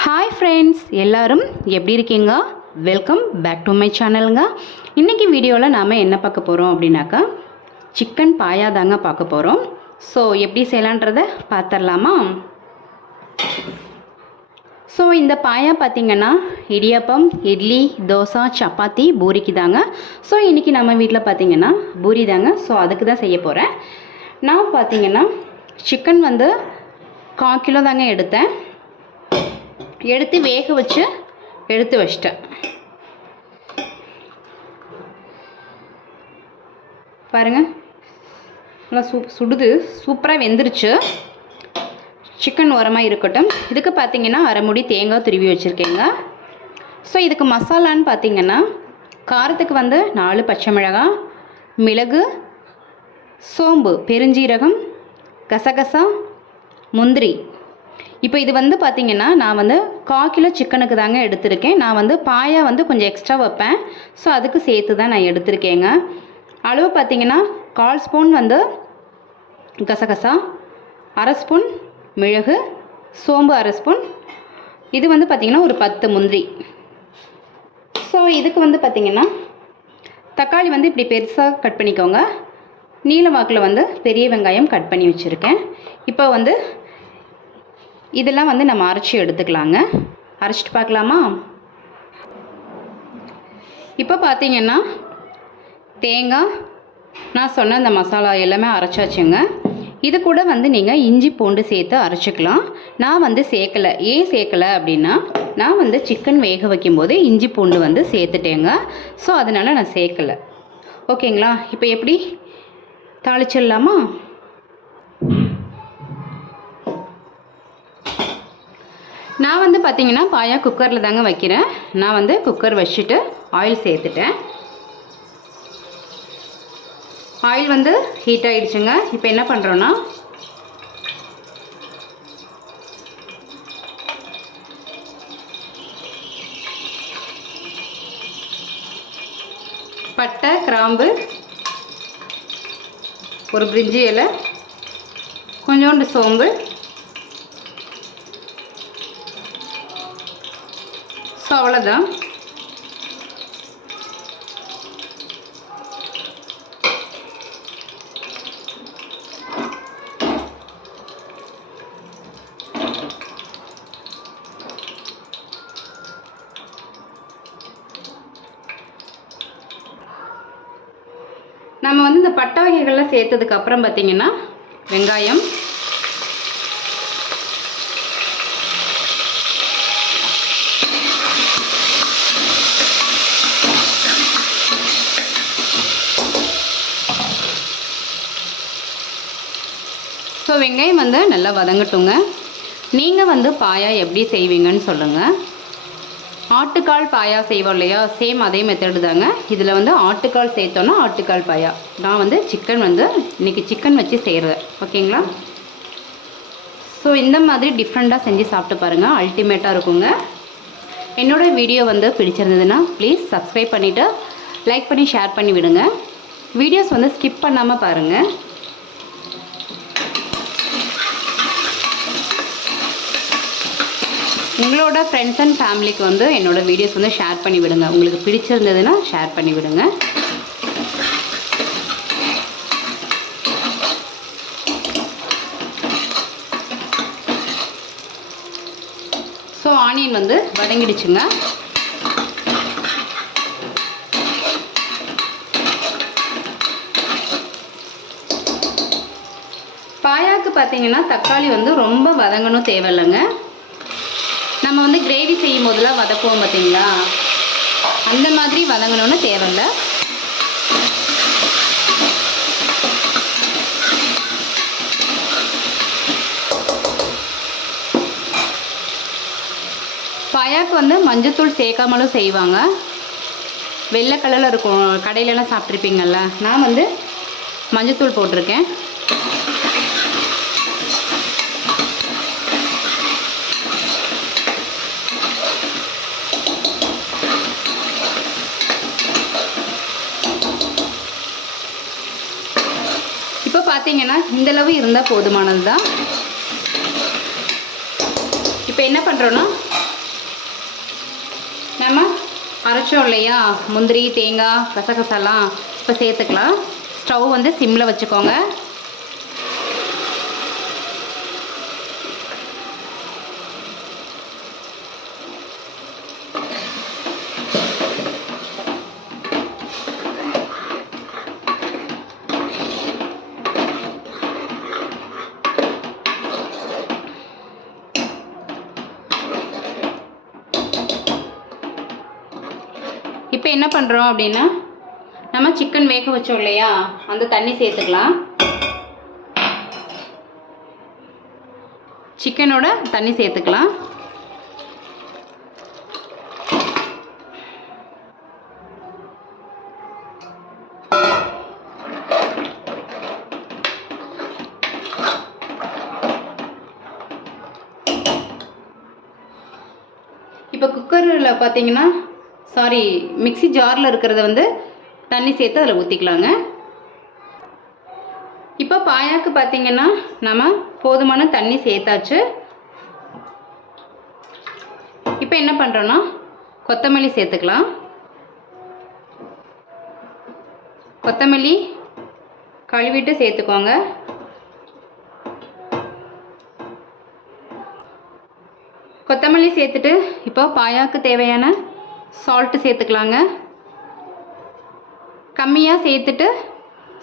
Hi friends, எல்லாரும் எப்படி இருக்கீங்க? வெல்கம் பேக் டு மை சேனலுங்க. இன்றைக்கி வீடியோவில் நாம் என்ன பார்க்க போகிறோம் அப்படின்னாக்கா சிக்கன் பாயா தாங்க பார்க்க போகிறோம். ஸோ எப்படி செய்யலான்றதை பார்த்துடலாமா? ஸோ இந்த பாயா பார்த்திங்கன்னா இடியாப்பம், இட்லி, தோசை, சப்பாத்தி, பூரிக்கு தாங்க. ஸோ இன்றைக்கி நம்ம வீட்டில் பார்த்திங்கன்னா பூரி தாங்க. ஸோ அதுக்கு தான் செய்ய போகிறேன். நான் பார்த்திங்கன்னா சிக்கன் வந்து 1/4 கிலோ தாங்க எடுத்து வேக வச்சு எடுத்து வச்சிட்டேன். பாருங்கள், நல்லா சுடுது, சூப்பராக வெந்துருச்சு. சிக்கன் உரமாக இருக்கட்டும். இதுக்கு பார்த்திங்கன்னா அரை மூடி தேங்காய் துருவி வச்சுருக்கேங்க. ஸோ இதுக்கு மசாலான்னு பார்த்திங்கன்னா காரத்துக்கு வந்து 4 பச்சை மிளகாய், மிளகு, சோம்பு, பெருஞ்சீரகம், கசகசா, முந்திரி. இப்போ இது வந்து பார்த்திங்கன்னா நான் வந்து 1/4 கிலோ சிக்கனுக்கு தாங்க எடுத்திருக்கேன். நான் வந்து பாயா வந்து கொஞ்சம் எக்ஸ்ட்ரா வைப்பேன். ஸோ அதுக்கு சேர்த்து தான் நான் எடுத்திருக்கேங்க. அளவு பார்த்திங்கன்னா 1/4 ஸ்பூன் வந்து கசகசா, 1/2 ஸ்பூன் மிளகு, சோம்பு 1/2 ஸ்பூன். இது வந்து பார்த்திங்கன்னா ஒரு 10 முந்திரி. ஸோ இதுக்கு வந்து பார்த்திங்கன்னா தக்காளி வந்து இப்படி பெருசாக கட் பண்ணிக்கோங்க. நீல வாக்கில் வந்து பெரிய வெங்காயம் கட் பண்ணி வச்சுருக்கேன். இப்போ வந்து இதெல்லாம் வந்து நம்ம அரைச்சி எடுத்துக்கலாங்க. அரைச்சிட்டு பார்க்கலாமா? இப்போ பார்த்திங்கன்னா தேங்காய், நான் சொன்ன அந்த மசாலா எல்லாமே அரைச்சாச்சுங்க. இது கூட வந்து நீங்கள் இஞ்சி பூண்டு சேர்த்து அரைச்சிக்கலாம். நான் வந்து சேர்க்கலை. ஏன் சேர்க்கலை அப்படின்னா நான் வந்து சிக்கன் வேக வைக்கும்போது இஞ்சி பூண்டு வந்து சேர்த்துட்டேங்க. ஸோ அதனால் நான் சேர்க்கலை. ஓகேங்களா? இப்போ எப்படி தாளிச்சிடலாமா? நான் வந்து பார்த்திங்கன்னா பாயா குக்கரில் தாங்க வைக்கிறேன். நான் வந்து குக்கர் வச்சுட்டு ஆயில் சேர்த்துட்டேன். ஆயில் வந்து ஹீட் ஆகிடுச்சுங்க. இப்போ என்ன பண்ணுறோன்னா பட்டை, கிராம்பு, ஒரு பிரிஞ்சி இலை, கொஞ்சோண்டு சோம்பு, ஸோ அவ்வளோதான். நம்ம வந்து இந்த பட்டை வகைகள்லாம் சேர்த்ததுக்கு அப்புறம் பார்த்திங்கன்னா வெங்காயம், ஸோ வெங்காயம் வந்து நல்லா வதங்கட்டுங்க. நீங்கள் வந்து பாயா எப்படி செய்வீங்கன்னு சொல்லுங்கள். ஆட்டுக்கால் பாயா செய்வோம் இல்லையா, சேம் அதே மெத்தடு தாங்க. இதில் வந்து ஆட்டுக்கால் சேர்த்தோன்னா ஆட்டுக்கால் பாயா. நான் வந்து சிக்கன் வந்து இன்றைக்கி சிக்கன் வச்சு செய்கிறேன். ஓகேங்களா? ஸோ இந்த மாதிரி டிஃப்ரெண்ட்டாக செஞ்சு சாப்பிட்டு பாருங்கள், அல்டிமேட்டாக இருக்குங்க. என்னோடய வீடியோ வந்து பிடிச்சிருந்ததுன்னா ப்ளீஸ் சப்ஸ்கிரைப் பண்ணிவிட்டு லைக் பண்ணி ஷேர் பண்ணி விடுங்க. வீடியோஸ் வந்து ஸ்கிப் பண்ணாமல் பாருங்கள். உங்களோட ஃப்ரெண்ட்ஸ் அண்ட் ஃபேமிலிக்கு வந்து என்னோடய வீடியோஸ் வந்து ஷேர் பண்ணி விடுங்க. உங்களுக்கு பிடிச்சிருந்ததுன்னா ஷேர் பண்ணி விடுங்க. ஸோ ஆனியன் வந்து வதங்கிடுச்சுங்க. பாயாவுக்கு பார்த்தீங்கன்னா தக்காளி வந்து ரொம்ப வதங்கணும் தேவையில்லைங்க. நம்ம வந்து கிரேவி செய்யும் போதெல்லாம் வதக்குவோம் பார்த்தீங்களா, அந்த மாதிரி வதங்கணும்னு தேவையில்லை. பாயாவுக்கு வந்து மஞ்சத்தூள் சேர்க்காமலும் செய்வாங்க. வெள்ளை கலரில் இருக்கும், கடையிலலாம் சாப்பிட்ருப்பீங்கள்ல. நான் வந்து மஞ்சத்தூள் போட்டிருக்கேன். இப்போ பார்த்தீங்கன்னா இந்த அளவு இருந்தால் போதுமானது தான். இப்போ என்ன பண்ணுறோன்னா நம்ம அரைச்சோம் இல்லையா முந்திரி தேங்காய் கசகசாலாம் இப்போ சேர்த்துக்கலாம். ஸ்டவ் வந்து சிம்மில் வச்சுக்கோங்க. இப்போ என்ன பண்ணுறோம் அப்படின்னா நம்ம சிக்கன் வேக வச்சோம் இல்லையா அந்த தண்ணி சேர்த்துக்கலாம். சிக்கனோட தண்ணி சேர்த்துக்கலாம். இப்போ குக்கரில் பார்த்தீங்கன்னா மிக்ஸி ஜாரில் இருக்கிறத வந்து தண்ணி சேர்த்து அதில் ஊற்றிக்கலாங்க. இப்போ பாயாக்கு பார்த்தீங்கன்னா நம்ம போதுமான தண்ணி சேர்த்தாச்சு. இப்போ என்ன பண்ணுறோன்னா கொத்தமல்லி சேர்த்துக்கலாம். கொத்தமல்லி கழுவிட்டு சேர்த்துக்கோங்க. கொத்தமல்லி சேர்த்துட்டு இப்போ பாயாக்கு தேவையான சால்ட்டு சேர்த்துக்கலாங்க. கம்மியாக சேர்த்துட்டு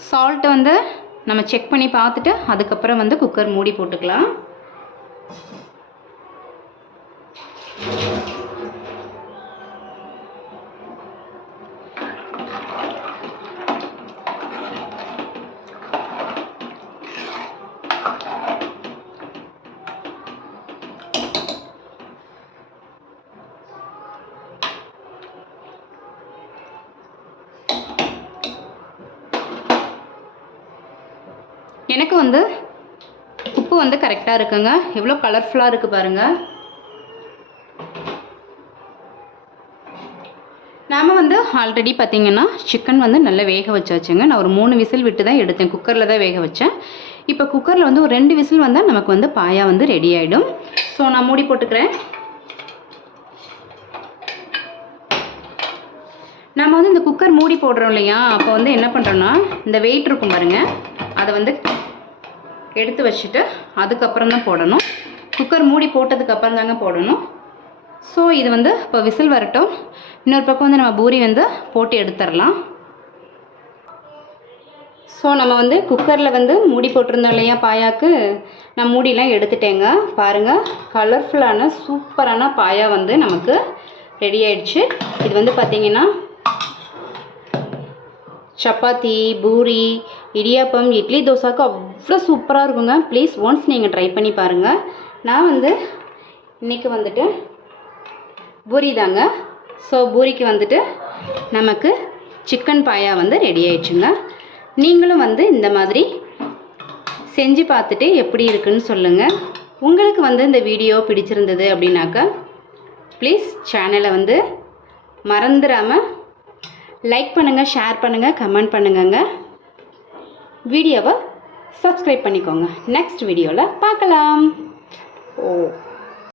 சால்ட்டை வந்து நம்ம செக் பண்ணி பார்த்துட்டு அதுக்கப்புறம் வந்து குக்கர் மூடி போட்டுக்கலாம். எனக்கு வந்து உப்பு வந்து கரெக்டாக இருக்குங்க. எவ்வளோ கலர்ஃபுல்லாக இருக்குது பாருங்கள். நாம் வந்து ஆல்ரெடி பார்த்திங்கன்னா சிக்கன் வந்து நல்லா வேக வச்சாச்சுங்க. நான் ஒரு 3 விசில் விட்டு தான் எடுத்தேன். குக்கரில் தான் வேக வச்சேன். இப்போ குக்கரில் வந்து ஒரு 2 விசில் வந்தால் நமக்கு வந்து பாயா வந்து ரெடி ஆகிடும். ஸோ நான் மூடி போட்டுக்கிறேன். நம்ம வந்து இந்த குக்கர் மூடி போடுறோம் இல்லையா, அப்போ வந்து என்ன பண்ணுறோன்னா இந்த வெயிட் இருக்கும் பாருங்கள், அதை வந்து எடுத்து வச்சுட்டு அதுக்கப்புறம் தான் போடணும். குக்கர் மூடி போட்டதுக்கப்புறம் தாங்க போடணும். ஸோ இது வந்து இப்போ விசில் வரட்டும். இன்னொரு பக்கம் வந்து நம்ம பூரி வந்து போட்டு எடுத்துடலாம். ஸோ நம்ம வந்து குக்கரில் வந்து மூடி போட்டிருந்தோம் இல்லையா பாயாக்கு, நான் மூடிலாம் எடுத்துட்டேங்க. பாருங்கள், கலர்ஃபுல்லான சூப்பரான பாயா வந்து நமக்கு ரெடி ஆயிடுச்சு. இது வந்து பார்த்திங்கன்னா சப்பாத்தி, பூரி, இடியாப்பம், இட்லி, தோசாவுக்கு அவ்வளோ சூப்பராக இருக்குங்க. ப்ளீஸ் ஒன்ஸ் நீங்கள் ட்ரை பண்ணி பாருங்கள். நான் வந்து இன்றைக்கி வந்துட்டு பூரி தாங்க. ஸோ பூரிக்கு வந்துட்டு நமக்கு சிக்கன் பாயா வந்து ரெடி ஆயிடுச்சுங்க. நீங்களும் வந்து இந்த மாதிரி செஞ்சு பார்த்துட்டு எப்படி இருக்குன்னு சொல்லுங்கள். உங்களுக்கு வந்து இந்த வீடியோ பிடிச்சிருந்தது அப்படின்னாக்கா ப்ளீஸ் சேனலை வந்து மறந்துடாமல் லைக் பண்ணுங்கள், ஷேர் பண்ணுங்கள், கமெண்ட் பண்ணுங்கங்க. வீடியோவை சப்ஸ்கிரைப் பண்ணிக்கோங்க. நெக்ஸ்ட் வீடியோவில் பார்க்கலாம்.